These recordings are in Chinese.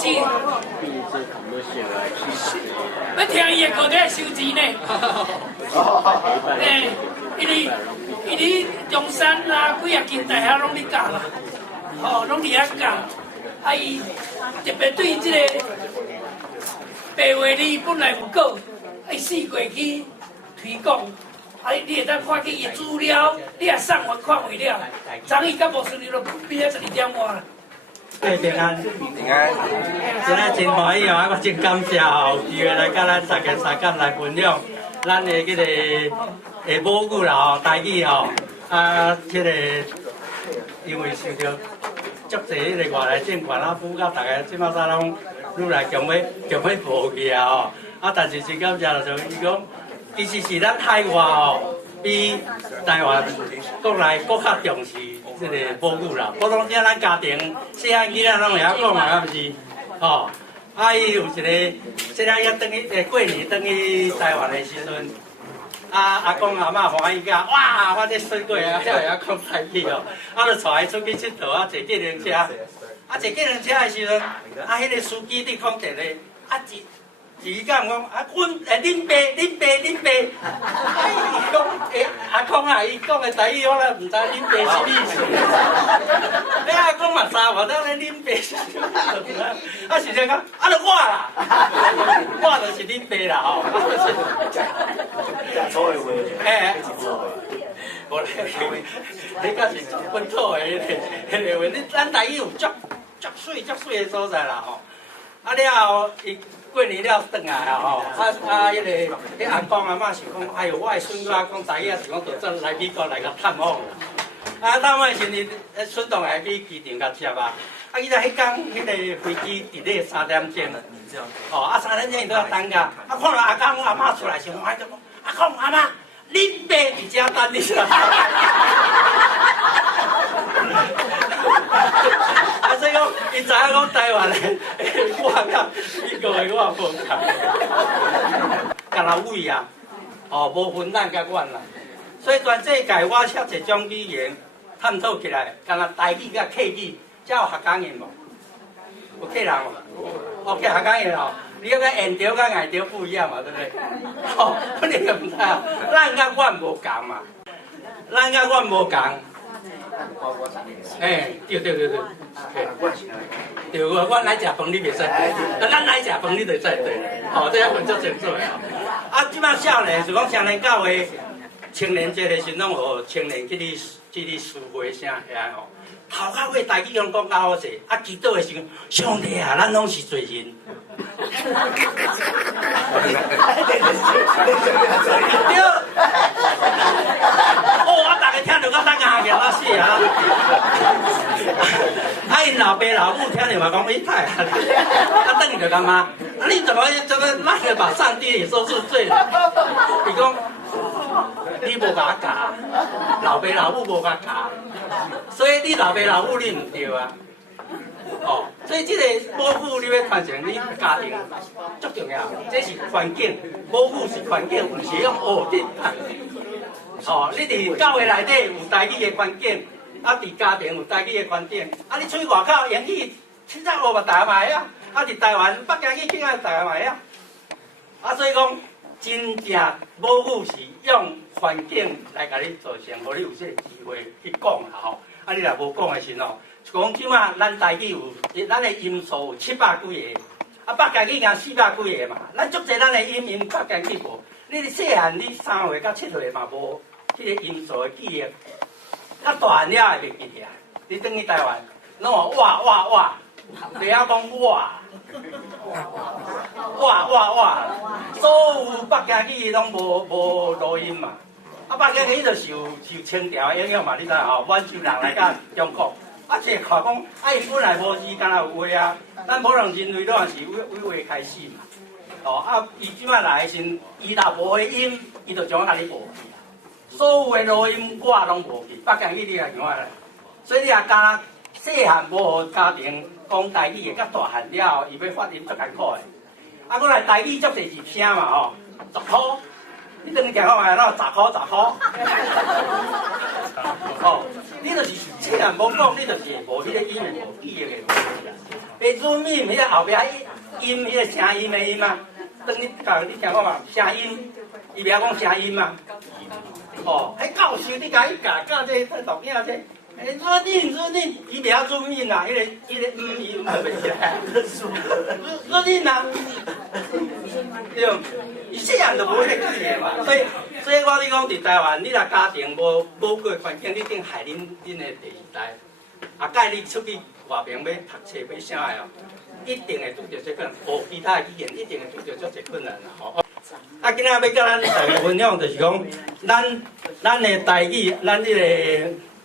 是。要听伊的歌，都要收钱呢。哎，因为中山啊，几啊间大学拢咧教啦，吼，拢伫遐教。啊，伊特别对即个白话字本来有稿，伊四过去推广。啊，你会当看去伊资料，你也送我看为了。昨伊甲无顺利咯，变啊12点外啦。对，平安，平安，今仔真欢喜哦！我真感谢哦，有机会来甲咱大家三角来分享咱的迄个母语啦吼，台语吼，啊，迄个因为受到足济迄个外来政权啊，辅到大家即马啥拢愈来强要无去啊吼，啊，但是真感谢就伊讲，其实是咱海外吼，比台湾国内更较重视。这个母语啦，普通正咱家庭细汉囡仔拢会晓讲嘛，啊，毋是？吼，啊，伊有一个细汉仔等去过年等去台湾的时阵，阿公阿嬷欢喜甲，哇，我这孙过啊，才会晓讲台语哦，啊，就带伊出去佚佗啊，坐计程车，啊，坐计程车的时阵，啊，迄个司机伫讲电话，啊，伊讲啊，恁爸，啊，伊讲阿公啊，伊讲的台语我咧毋知恁爸是咩意思。你阿公嘛知，我当咧恁爸是啥意思？啊，是就讲，啊，就我啦，我就是恁爸啦吼。讲错的话，哎，无咧，你敢是本土的迄个话，你咱台语有足水的所在啦吼。啊了后，伊。过年了转来啊吼，迄阿公阿嬷是讲，哎哟，我的孙女啊讲台语是讲，就来美国来甲探访。啊，探访的时阵，孙同来去机场甲接啊。啊，伊在迄天，迄个飞机伫咧3点钟，哦，啊3点钟伊都要等甲。啊，看到阿公阿嬷出来时，我就讲，阿公阿嬷，恁爸伫遮等你啦。啊，所以讲，伊知影讲台湾的，我甲美国的我无同，干那位啊，哦，无分咱甲阮啦。所以全世界我写一种语言探讨起来，干那台语甲客语，才有客家人无？有客人无？哦，客家人哦，你个言调甲眼调不一样嘛，对不对？哦，你个唔知啊，咱甲阮无共嘛，咱甲阮无共。哎，对，对，我来食饭你袂使，咱来食饭你就使对，吼，这要分足清楚的哦。啊，即摆少年是讲少年教的青年节的时拢互青年去你书会啥遐吼，头壳尾台语拢讲较好势，啊，祈祷的时阵，上帝啊，咱拢是罪人。对。哦，我大家听着到咱牙牙啊死啊！啊，因老爸老母听着嘛讲，咦，太啊！啊，等于就干嘛？啊，你怎么那个把上帝也说是罪人？伊讲，你无甲我教，老爸老母无甲我教，所以你老爸老母你唔对啊。哦，所以这个母语你要传承你家庭足重要，这是环境，母语是环境，唔是用学的。哦，你伫教会内底有台语的环境，啊，伫家庭有台语的环境，啊，你出去外口英语凊彩学嘛，大家嘛会啊，啊，伫台湾北京去凊彩大家嘛会啊，啊，所以讲真正母语是用环境来甲你造成，互你有这个机会去讲啦吼，啊，你若无讲的时候，讲即马咱台语有，咱的音素有700几个，啊，北京语讲400几个嘛，咱足侪咱的音北京语无，你细汉你3岁到7岁嘛无。迄个音素的记忆，较大汉了会袂记起来。你转去台湾，拢话哇，袂晓讲哇，所有北京语拢无录音嘛。啊，北京语就是有清朝的影响嘛，你知吼？满洲人来甲中国，啊，一看讲，啊，伊本来无字，敢若有话啊。咱普通人类拢是为话开始嘛。哦，啊，伊即摆来时，伊若无个音，伊就将甲你无去。所有的录音我拢无去，北京语你也像我来，所以你也加细汉无互家庭讲台语的，甲大汉了后，伊要发音足艰苦的。啊，我来台语足侪字声嘛吼，10箍，你等于听讲下，哪10箍10箍。哦，你就是细汉无讲，你就是无迄个语言无记忆的。诶，润敏迄个后壁音，迄个声音的音嘛，等你讲你听看嘛，声音，伊袂晓讲声音嘛。哦，迄教授你甲伊教这录影这，诶，润敏，伊袂晓润敏啦，迄个伊袂起来，润敏啊，对，伊细汉就无迄个字的嘛，所以我你讲伫台湾，你若家庭无过环境，你定害恁的第二代。啊，介你出去外边要读册要啥的哦，一定会拄着这困难，学其他语言一定会拄着足侪困难啦吼。啊，今仔要甲咱大家分享就是讲，咱的台语，咱这个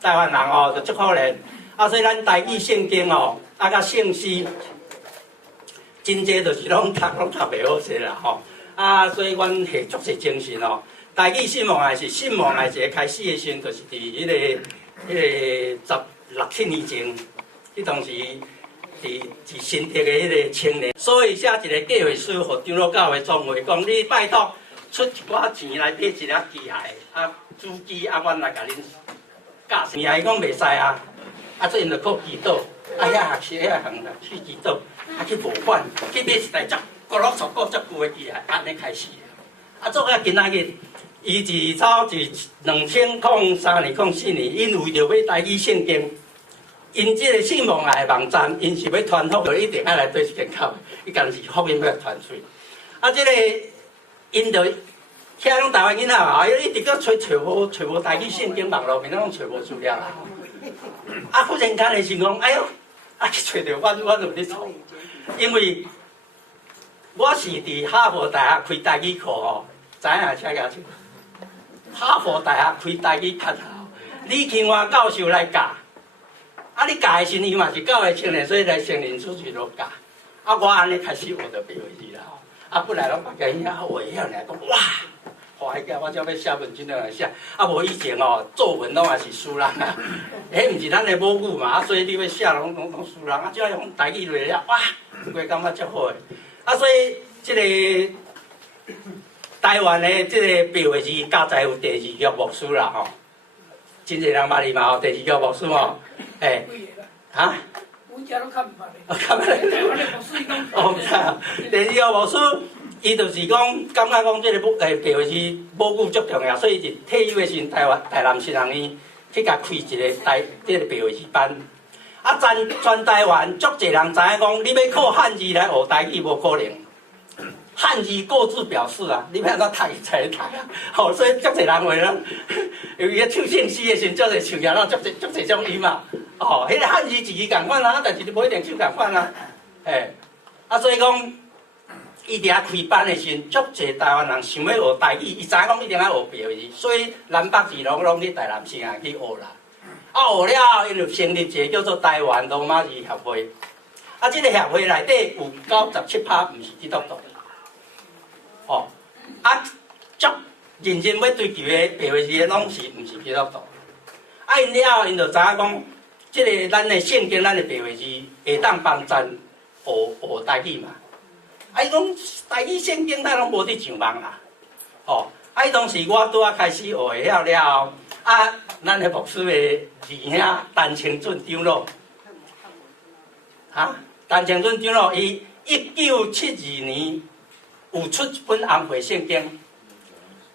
台湾人哦，就足可怜。啊，所以咱台语圣经哦，啊甲圣诗，真济就是拢读袂好势啦吼。啊，所以阮下足侪精神哦。台语信望也是信望的一个开始的时阵，就是伫迄个16、17年前，迄当时伫新竹的迄个青年，所以写一个计划书，互长老教会总会讲，你拜托出一寡钱来买一粒机械，啊，主机啊，阮来甲恁教。伊讲袂使啊，啊，所以因就靠祈祷，啊，遐行啦，去祈祷，啊，去募款，去买一台足高落足够足久的机械，安尼开始。啊，做到今仔日。伊自走自2003年、04年，因为着要台语圣经，因即个信望爱的网站，因是要传福，就一定爱来对一间口，伊家是福音要传出去。啊，即个因着遐拢台湾囡仔嘛，伊一直搁找无台语圣经，网络面拢找无资料啦。啊，忽然间的是讲，哎哟，啊去找着我就伫错，因为我是伫哈佛大学开台语课吼，知影请举手。哈佛大学开台语课校，李庆华教授来教。啊，你教的时阵，伊嘛是教的青年，所以来成年出去都教。啊，我安尼开始学着白话字啦。啊，本来拢大家遐学晓来讲，哇，华一个我才要写文章来写。啊，无以前哦，作文拢也是输人啊，迄毋是咱的母语嘛，啊，所以你要写拢输人。啊，只要用台语落了，哇，我感觉足好诶。啊，所以即个。台湾的即个白话字教材有第二局牧师啦吼，真侪人捌伊嘛吼，第二局牧师吼，诶，哈？阮遮拢较毋捌咧。较捌咧。台湾的牧师讲。哦，毋知啊。第二局牧师，伊就是讲感觉讲即个白话字母语足重要，所以就退休的时阵，台南新学院去甲开一个即个白话字班。啊，全台湾足侪人知影讲，你要靠汉字来学台语无可能。汉字各自表示啊，你要怎读才读啊？吼，所以足侪人话咱，有伊唱圣诗的时阵，足侪唱起来，足侪种音嘛。哦，迄个汉字字共款啊，但是你无一定唱共款啊。诶，啊，所以讲，伊伫遐开班的时阵，足侪台湾人想要学台语，伊知影讲一定要学白话字，所以南北字拢去台南县去学啦。啊，学了，因就成立一个叫做台湾罗马字协会。啊，即个协会内底有97%毋是基督徒。哦，啊，足认真要追求的白话字的，拢是毋是基督徒。啊，因了后，因就知影讲，即个咱的圣经，咱的白话字会当帮咱学台语嘛。啊，伊讲台语圣经，咱拢无伫上网啦。哦，啊，伊当时我拄啊开始学会晓了后，啊，咱的牧师的二兄陈清准长老，哈，陈清准长老，伊1972年。有出一本红会圣经，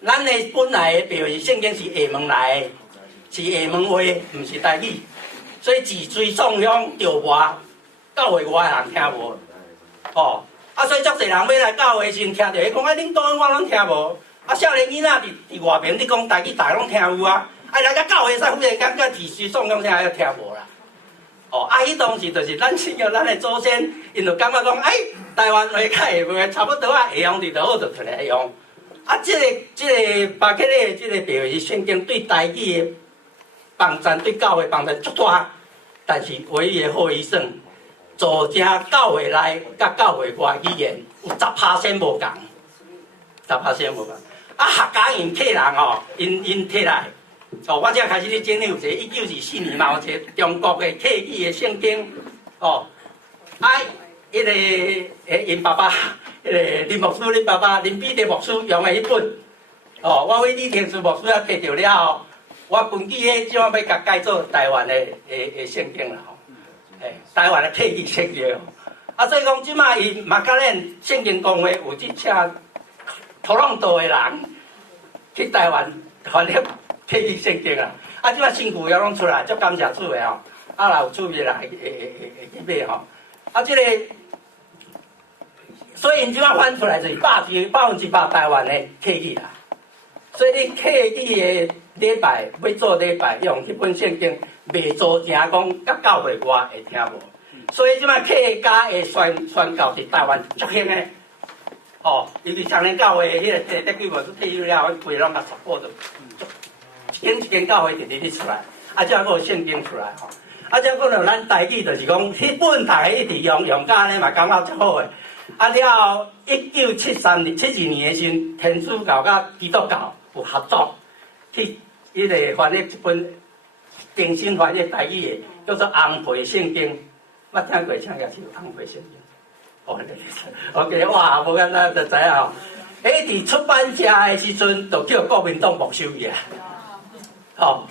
咱的本来的白话圣经是厦门来的，是厦门话，毋是台语，所以自吹送香着外，教会外的人听无。哦，啊，所以足侪人要来教会时，听着伊讲，啊，恁导演我拢听无，啊，少年囡仔伫外面，你讲台语，大家拢听有啊，啊，来到教会使忽然间甲自吹送香，听还听无啦。哦，啊，迄当时就是咱信仰咱的祖先，因就感觉讲，哎，台湾话较会话，差不多啊，会用就好，就出来用。啊，即个巴克的即个白话字圣经对台语的帮助，对教会帮助足大，但是唯一的后遗症，造成教会内甲教会外语言有10%无共，10%无共。啊，客家因客人哦，因摕来。哦，我才开始咧整理有一个1924年嘛，有一个中国的客语的圣经，哦，啊，迄个因爸爸，迄个林牧师，恁爸爸林彼得牧师用的迄本，哦，我为李天师牧师啊摕到了后，我根据迄怎要甲改做台湾的圣经啦，吼，台湾的客语圣经，啊，所以讲即马伊嘛甲咱圣经公会有去请托朗多的人去台湾翻译契约圣经啊。啊，即马新旧约拢出来，足感谢主的吼。啊，若有注意啦，会去买吼。啊，即个，所以因即马翻出来就是100%台湾的契约啦。所以你契约的礼拜要做礼拜，用迄本圣经，袂做正讲甲教会外会听无。所以即摆客家的宣教伫台湾足兴的，哦，尤其上年教会迄个第几无退休了，规拢甲传播着，一间教会直直咧出来，啊，才个圣经出来吼，啊，才个咱台语就是讲，迄本大家一直用甲安尼嘛感觉足好的，啊了后1972年的时阵，天主教甲基督教有合作，去迄个翻译一本重新翻译台语的，叫做《红培圣经》。捌听过，请也是有红培圣经。哦，OK， 哇，无简单就知影吼。迄伫出版社的时阵，就叫国民党没收伊啊。吼，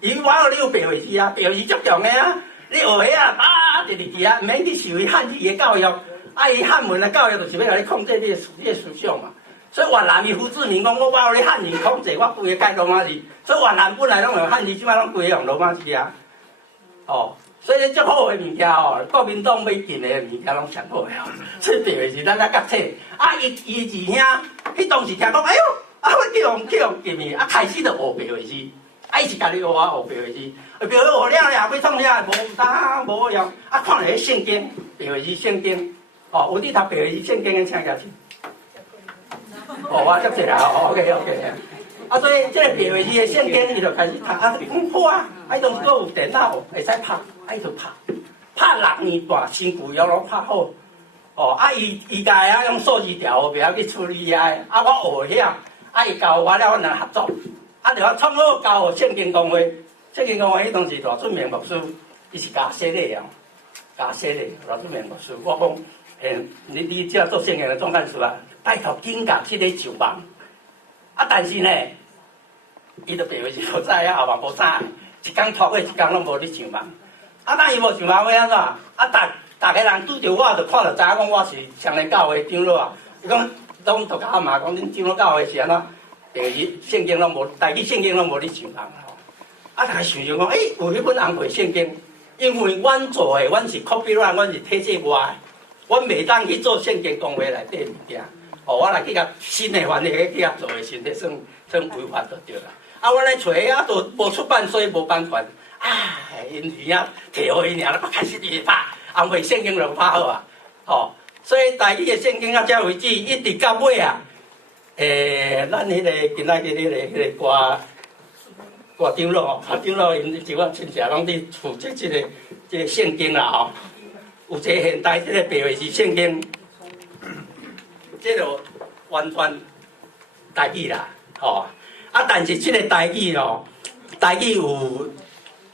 伊我你有白话字啊，白话字足强的啊。你学遐啊，直直记啊，毋免去受伊汉字的教育。啊，伊汉文的教育就是要甲你控制你的思想嘛。所以越南伊胡志明讲，我有你汉字控制，我规个改罗马字。所以越南本来拢用汉字，即摆拢规个用罗马字啊。哦。所以足好诶物件吼，国民党买进诶物件拢上好诶吼。所以特别是咱咧读册，啊，伊二兄，迄当时听讲，哎哟，啊，我去用见面，啊，开始就学白话字，啊，伊是家己学我学白话字，白话学了了，要创啥无当无用，啊，看咧圣经，白话字圣经，哦，有你读白话字圣经诶，请假去。哦，我接者啦，哦 ，OK。啊，所以即个白话字的圣经，伊就开始读，啊，伊讲好啊，啊，伊当时有电脑会使拍，啊，伊就拍6年半，新旧约拢拍好。哦，啊，伊家啊用数字条不晓去处理啊，啊，我学晓，啊，伊教我了，我俩合作，啊，就我创好教互圣经公会，圣经公会迄当时大出名牧师，伊是教洗礼啊，教洗礼，大出名牧师，我讲，你只要做圣经的总干事啊，拜托紧甲即个上网，啊，但是呢。伊就白话字无知啊，后嘛无知，一工拖过一工拢无咧上网。啊，当伊无上网，要安怎？啊，逐个人拄着我，就看着知影讲我是上年教会长老啊。伊讲，拢就甲我骂讲，恁长老教会是安怎？白话字圣经拢无，台语圣经拢无咧上网吼。啊，逐个想讲，有迄本红培圣经，因为阮做诶，阮是 copyright， 阮是体制外诶，阮袂当去做圣经公会内底物件。哦，我来去甲新诶翻译去甲做诶，身体算违法就对啦。啊，我来找啊，都无出版，所以无版权。唉，因钱啊，摕互伊尔，我开始就拍，红培圣经就拍好啊。哦，所以台语的圣经到遮为止，一直到尾啊。咱迄个今仔日迄个歌长老哦，长老因一我亲戚拢伫负责即个圣经啦吼。有一个现代即个白话字圣经，即就完全台语啦，吼。啊，但是即个台语哦，台语有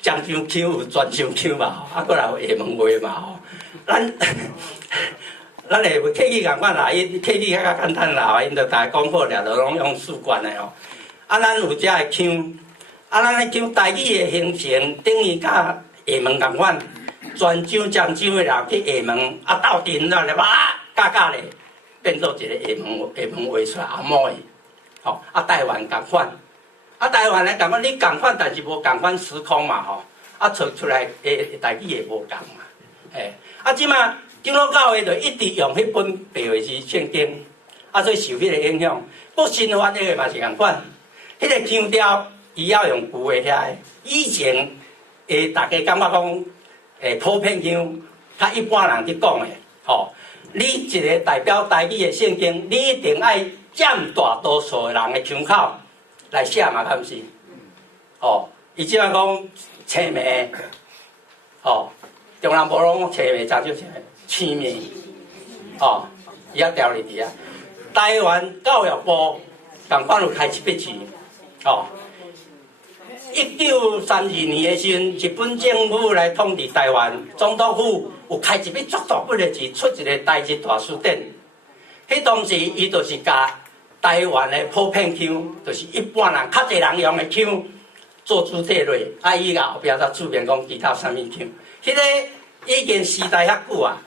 漳州腔，有泉州腔嘛，啊，过来有厦门话嘛吼。咱会客语共款啦，伊客语较简单啦，因着大家讲好了，就拢用四关的吼。啊，咱有遮个腔，啊，咱个腔台语的形成等于甲厦门共款，泉州、漳州的人去厦门啊斗阵了，教咧，变做一个厦门话出来阿毛的。吼，啊，台湾共款，啊，台湾咧共款，你共款，但是无共款时空嘛，吼，啊，出来诶，台语也无共嘛，啊，即马长老教会就一直用迄本白话字圣经，啊，所以受迄个影响，不新翻译的嘛是共款，迄个腔调伊要用旧的遐，以前大家感觉讲普遍腔，较一般人去讲的，吼，你一个代表台语的圣经，你一定爱。占大多数人的腔口来写嘛，敢毋是？哦，伊即摆讲青梅，哦，中南部拢讲青梅，漳州青梅，青梅，哦，伊遐条例伫啊。台湾教育部共款有开一笔钱，哦，1932年的时阵，日本政府来统治台湾，总督府有开一笔足大笔的钱，出一个台籍大书典。迄当时伊就是甲台湾的普遍腔，就是一般人较侪人用的腔做主体类，啊，伊后壁才注明讲其他啥物腔。迄个已经时代遐久啊，